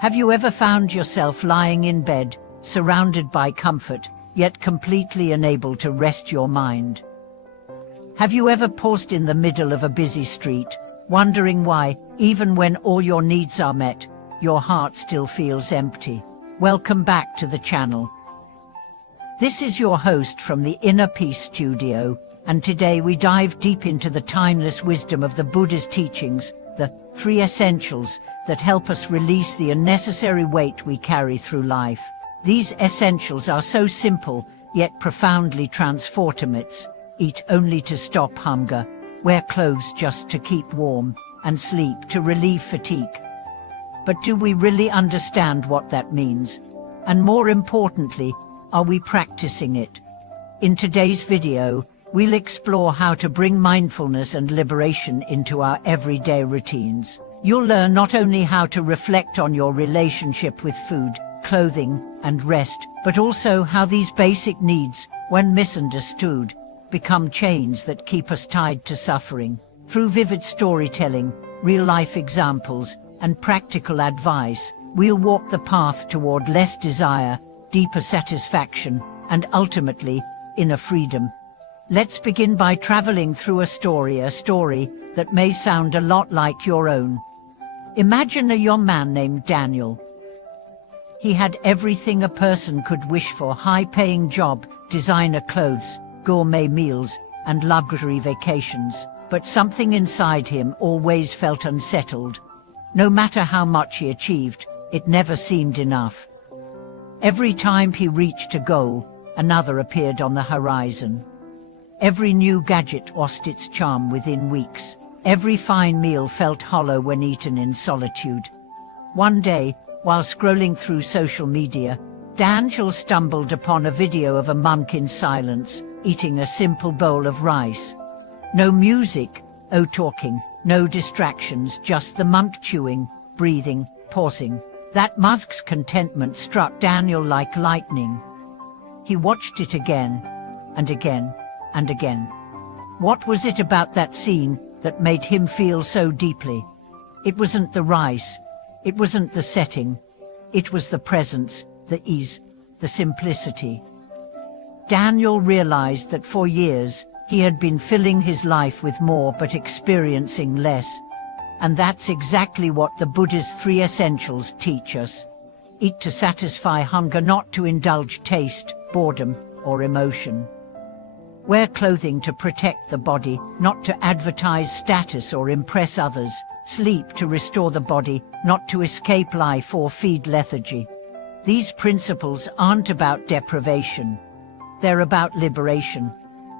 Have you ever found yourself lying in bed, surrounded by comfort, yet completely unable to rest your mind? Have you ever paused in the middle of a busy street, wondering why, even when all your needs are met, your heart still feels empty? Welcome back to the channel. This is your host from the Inner Peace Studio, and today we dive deep into the timeless wisdom of the Buddha's teachings, the 3 essentials that help us release the unnecessary weight we carry through life. These essentials are so simple, yet profoundly transformative. Eat only to stop hunger, wear clothes just to keep warm, and sleep to relieve fatigue. But do we really understand what that means? And more importantly, are we practicing it? In today's video, we'll explore how to bring mindfulness and liberation into our everyday routines. You'll learn not only how to reflect on your relationship with food, clothing, and rest, but also how these basic needs, when misunderstood, become chains that keep us tied to suffering. Through vivid storytelling, real-life examples, and practical advice, we'll walk the path toward less desire, deeper satisfaction, and ultimately, inner freedom. Let's begin by traveling through a story that may sound a lot like your own. Imagine a young man named Daniel. He had everything a person could wish for: high-paying job, designer clothes, gourmet meals, and luxury vacations. But something inside him always felt unsettled. No matter how much he achieved, it never seemed enough. Every time he reached a goal, another appeared on the horizon. Every new gadget lost its charm within weeks. Every fine meal felt hollow when eaten in solitude. One day, while scrolling through social media, Daniel stumbled upon a video of a monk in silence, eating a simple bowl of rice. No music, no talking, no distractions, just the monk chewing, breathing, pausing. That monk's contentment struck Daniel like lightning. He watched it again, and again, and again. What was it about that scene that made him feel so deeply? It wasn't the rice, it wasn't the setting, it was the presence, the ease, the simplicity. Daniel realized that for years, he had been filling his life with more but experiencing less. And that's exactly what the Buddha's 3 essentials teach us. Eat to satisfy hunger, not to indulge taste, boredom, or emotion. Wear clothing to protect the body, not to advertise status or impress others. Sleep to restore the body, not to escape life or feed lethargy. These principles aren't about deprivation. They're about liberation.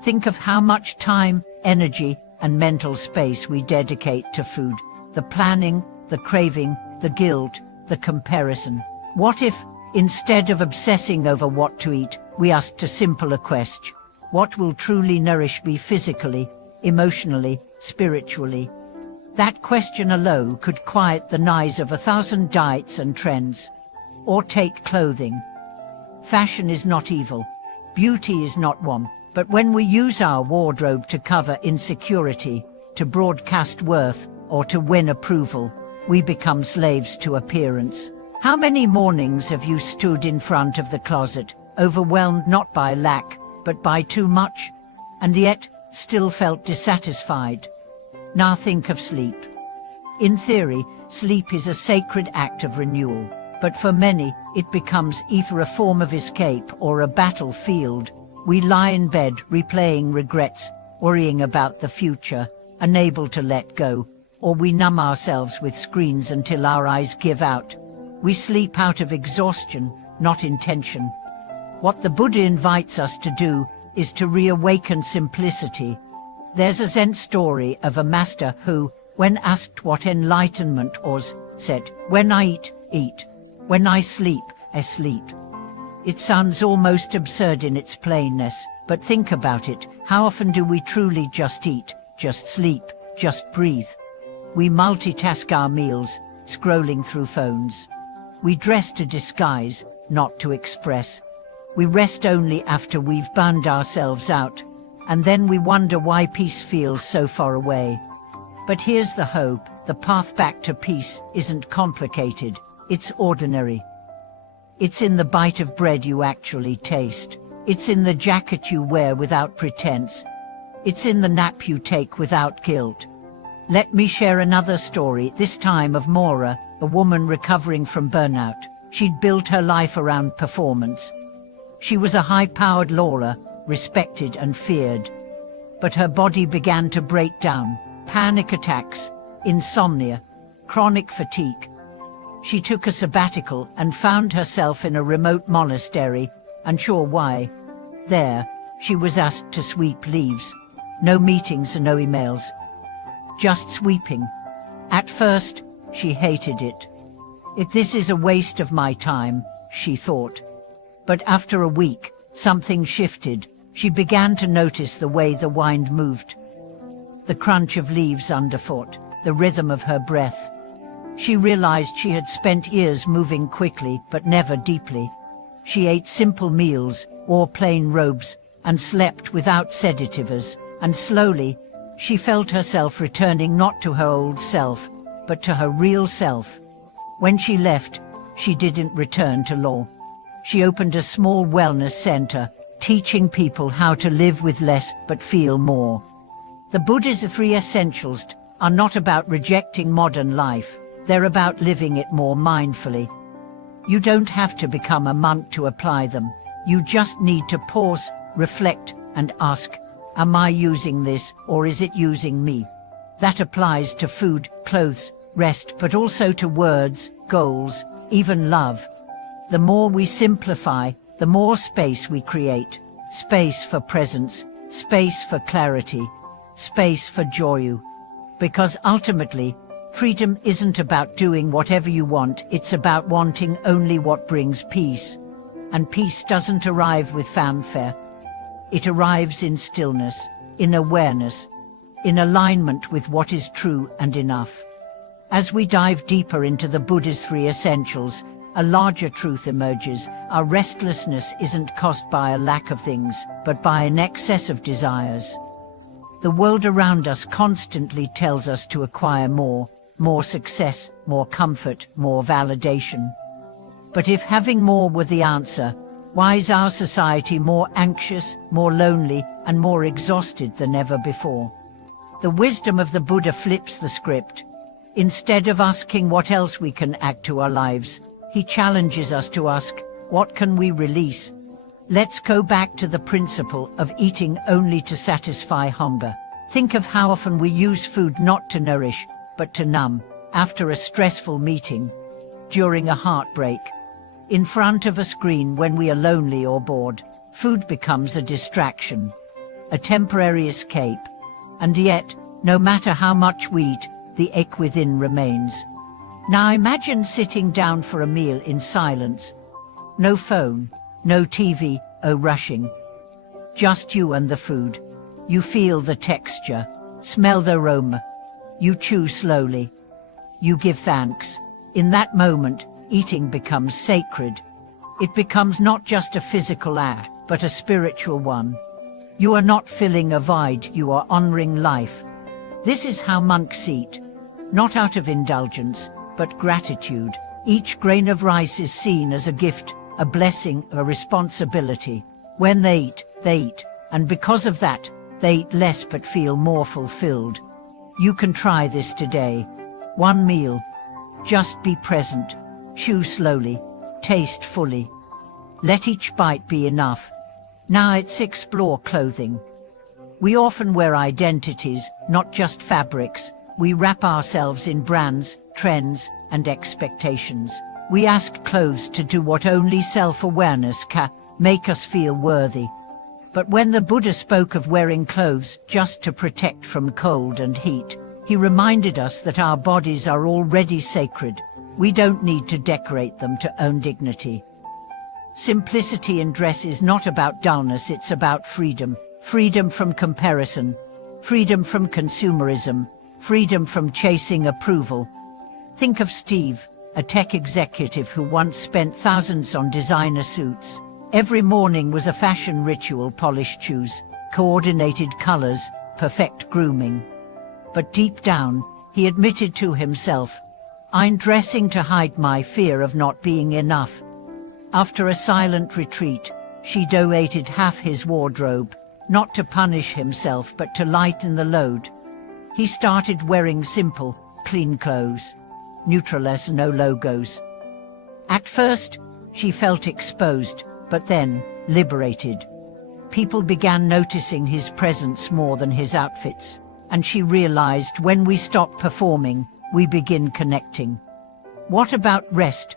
Think of how much time, energy, and mental space we dedicate to food. The planning, the craving, the guilt, the comparison. What if, instead of obsessing over what to eat, we asked a simpler question? What will truly nourish me physically, emotionally, spiritually? That question alone could quiet the noise of 1,000 diets and trends. Or take clothing. Fashion is not evil. Beauty is not wrong. But when we use our wardrobe to cover insecurity, to broadcast worth, or to win approval, we become slaves to appearance. How many mornings have you stood in front of the closet, overwhelmed not by lack, but by too much, and yet still felt dissatisfied? Now think of sleep. In theory, sleep is a sacred act of renewal, but for many, it becomes either a form of escape or a battlefield. We lie in bed, replaying regrets, worrying about the future, unable to let go, or we numb ourselves with screens until our eyes give out. We sleep out of exhaustion, not intention. What the Buddha invites us to do is to reawaken simplicity. There's a Zen story of a master who, when asked what enlightenment was, said, "When I eat, eat. When I sleep, I sleep." It sounds almost absurd in its plainness, but think about it. How often do we truly just eat, just sleep, just breathe? We multitask our meals, scrolling through phones. We dress to disguise, not to express. We rest only after we've burned ourselves out, and then we wonder why peace feels so far away. But here's the hope: the path back to peace isn't complicated. It's ordinary. It's in the bite of bread you actually taste. It's in the jacket you wear without pretense. It's in the nap you take without guilt. Let me share another story, this time of Maura, a woman recovering from burnout. She'd built her life around performance. She was a high-powered lawyer, respected and feared. But her body began to break down. Panic attacks, insomnia, chronic fatigue. She took a sabbatical and found herself in a remote monastery, unsure why. There, she was asked to sweep leaves. No meetings and no emails. Just sweeping. At first, she hated it. This is a waste of my time, she thought. But after a week, something shifted. She began to notice the way the wind moved. The crunch of leaves underfoot, the rhythm of her breath. She realized she had spent years moving quickly, but never deeply. She ate simple meals, wore plain robes, and slept without sedatives, and slowly, she felt herself returning not to her old self, but to her real self. When she left, she didn't return to law. She opened a small wellness center, teaching people how to live with less but feel more. The Buddha's three essentials are not about rejecting modern life, they're about living it more mindfully. You don't have to become a monk to apply them. You just need to pause, reflect, and ask, am I using this, or is it using me? That applies to food, clothes, rest, but also to words, goals, even love. The more we simplify, the more space we create. Space for presence, space for clarity, space for joy. Because ultimately, freedom isn't about doing whatever you want, it's about wanting only what brings peace. And peace doesn't arrive with fanfare. It arrives in stillness, in awareness, in alignment with what is true and enough. As we dive deeper into the Buddha's three essentials, a larger truth emerges. Our restlessness isn't caused by a lack of things, but by an excess of desires. The world around us constantly tells us to acquire more success, more comfort, more validation. But if having more were the answer, why is our society more anxious, more lonely, and more exhausted than ever before? The wisdom of the Buddha flips the script. Instead of asking what else we can add to our lives, he challenges us to ask, what can we release? Let's go back to the principle of eating only to satisfy hunger. Think of how often we use food not to nourish, but to numb. After a stressful meeting, during a heartbreak, in front of a screen when we are lonely or bored, food becomes a distraction, a temporary escape. And yet, no matter how much we eat, the ache within remains. Now imagine sitting down for a meal in silence. No phone, no TV, oh rushing. Just you and the food. You feel the texture, smell the aroma. You chew slowly. You give thanks. In that moment, eating becomes sacred. It becomes not just a physical act, but a spiritual one. You are not filling a void, you are honoring life. This is how monks eat. Not out of indulgence, but gratitude. Each grain of rice is seen as a gift, a blessing, a responsibility. When they eat, and because of that, they eat less but feel more fulfilled. You can try this today. One meal. Just be present. Chew slowly. Taste fully. Let each bite be enough. Now let's explore clothing. We often wear identities, not just fabrics. We wrap ourselves in brands, trends, and expectations. We ask clothes to do what only self-awareness can, make us feel worthy. But when the Buddha spoke of wearing clothes just to protect from cold and heat, he reminded us that our bodies are already sacred. We don't need to decorate them to own dignity. Simplicity in dress is not about dullness, it's about freedom. Freedom from comparison, freedom from consumerism, freedom from chasing approval. Think of Steve, a tech executive who once spent thousands on designer suits. Every morning was a fashion ritual: polished shoes, coordinated colors, perfect grooming. But deep down, he admitted to himself, I'm dressing to hide my fear of not being enough. After a silent retreat, she donated half his wardrobe, not to punish himself but to lighten the load. He started wearing simple, clean clothes, neutraless, no logos. At first, she felt exposed, but then liberated. People began noticing his presence more than his outfits, and she realized when we stop performing, we begin connecting. What about rest?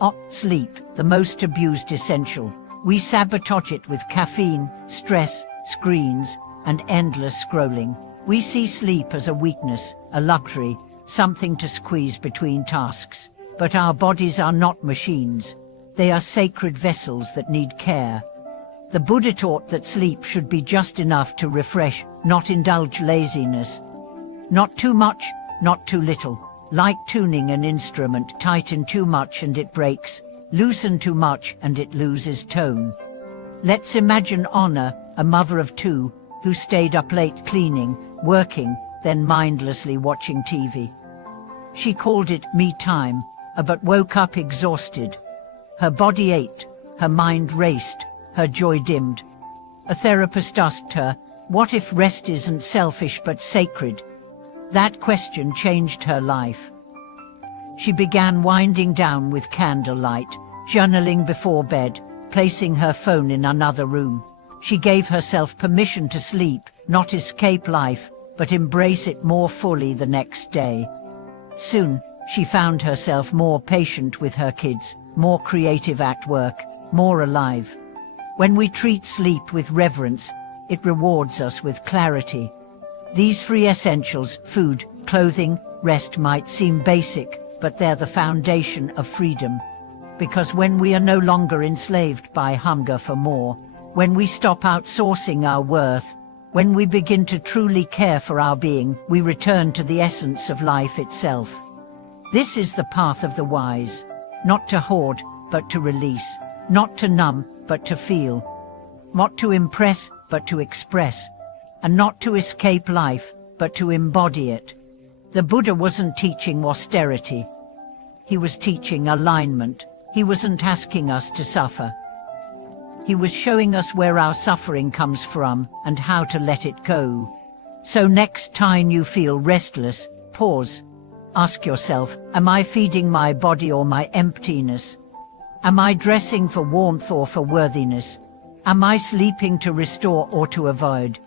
Oh, sleep, the most abused essential. We sabotage it with caffeine, stress, screens, and endless scrolling. We see sleep as a weakness, a luxury, something to squeeze between tasks. But our bodies are not machines. They are sacred vessels that need care. The Buddha taught that sleep should be just enough to refresh, not indulge laziness. Not too much, not too little. Like tuning an instrument, tighten too much and it breaks, loosen too much and it loses tone. Let's imagine Honor, a mother of two, who stayed up late cleaning, working, then mindlessly watching TV. She called it me time, but woke up exhausted. Her body ached, her mind raced, her joy dimmed. A therapist asked her, "What if rest isn't selfish but sacred?" That question changed her life. She began winding down with candlelight, journaling before bed, placing her phone in another room. She gave herself permission to sleep, not escape life, but embrace it more fully the next day. Soon, she found herself more patient with her kids, more creative at work, more alive. When we treat sleep with reverence, it rewards us with clarity. These three essentials, food, clothing, rest, might seem basic, but they're the foundation of freedom. Because when we are no longer enslaved by hunger for more, when we stop outsourcing our worth, when we begin to truly care for our being, we return to the essence of life itself. This is the path of the wise. Not to hoard, but to release. Not to numb, but to feel. Not to impress, but to express. And not to escape life, but to embody it. The Buddha wasn't teaching austerity. He was teaching alignment. He wasn't asking us to suffer. He was showing us where our suffering comes from and how to let it go. So next time you feel restless, pause. Ask yourself, am I feeding my body or my emptiness? Am I dressing for warmth or for worthiness? Am I sleeping to restore or to avoid?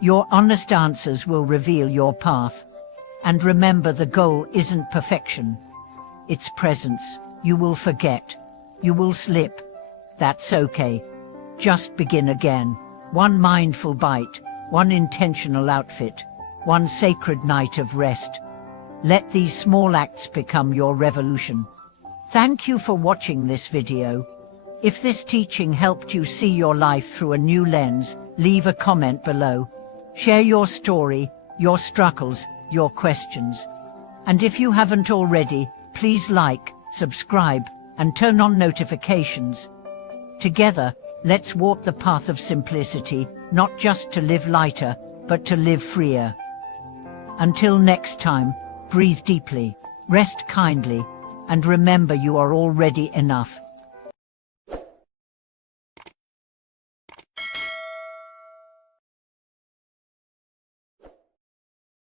Your honest answers will reveal your path. And remember, the goal isn't perfection. It's presence. You will forget. You will slip. That's okay. Just begin again. One mindful bite, one intentional outfit, one sacred night of rest. Let these small acts become your revolution. Thank you for watching this video. If this teaching helped you see your life through a new lens, leave a comment below. Share your story, your struggles, your questions. And if you haven't already, please like, subscribe, and turn on notifications. Together, let's walk the path of simplicity, not just to live lighter, but to live freer. Until next time, breathe deeply, rest kindly, and remember you are already enough.